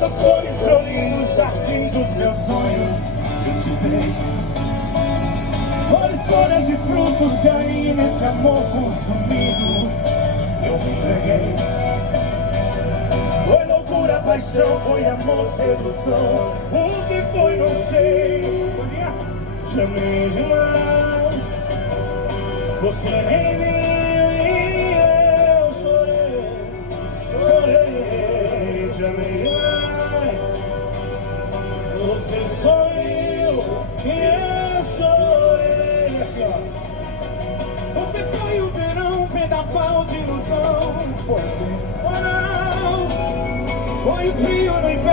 As flores florindo no jardim dos meus sonhos, eu te dei. Flores, folhas e frutos, caí nesse amor consumido, eu me entreguei. Foi loucura, paixão, foi amor, sedução. O que foi, não sei. Te amei demais. Você em mim e eu chorei. Chorei, te amei demais. Você sorriu e eu chorei. Assim, ó. Você foi o verão, vendaval de ilusão. Foi o não. Foi o frio no inverno.